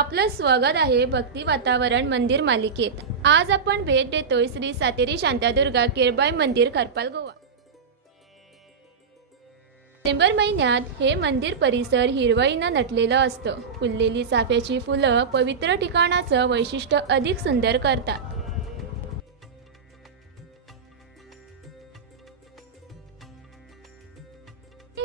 आपलं स्वागत आहे भक्ती वातावरण मंदिर मालिकेत। आज आपण भेट देतोय श्री सातेरी शांतादुर्गा केरबाई मंदिर खरपाल गोवा। डिसेंबर महिन्यात हे मंदिर परिसर हिरवळीनं नटलेलं असतं। फुललेली चाफ्याची फुलं पवित्र ठिकाणाचं वैशिष्ट्य अधिक सुंदर करतात।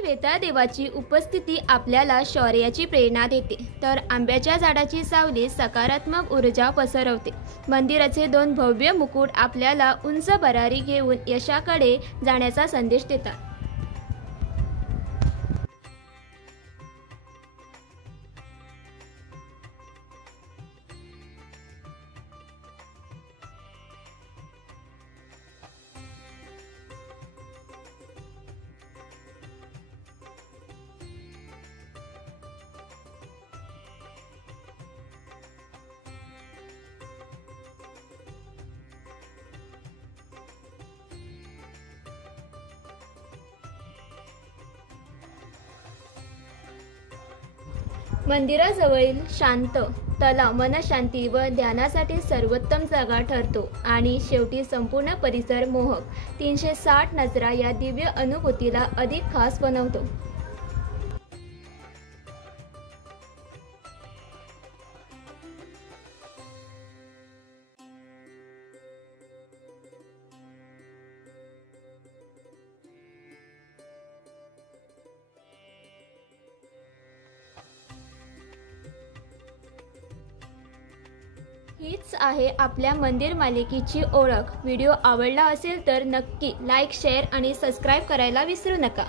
वेताळ देवाची उपस्थिती आपल्याला शौर्याची प्रेरणा देते, तर आंब्याच्या झाडाची सावली सकारात्मक ऊर्जा पसरवते। मंदिराचे दोन भव्य मुकुट आपल्याला उंच भरारी घेऊन यशाकडे जाण्याचा संदेश देतात। मंदिराजवळील शांत तलाव मनशांती व ध्यानासाठी सर्वोत्तम जागा ठरतो आणि शेवटी संपूर्ण परिसर मोहक 360 नजरा या दिव्य अनुभूतीला अधिक खास बनवतो। हीच आहे आपल्या मंदिर मालिकेची ओळख। व्हिडिओ आवडला असेल तर नक्की लाईक, शेअर आणि सबस्क्राईब करायला विसरू नका।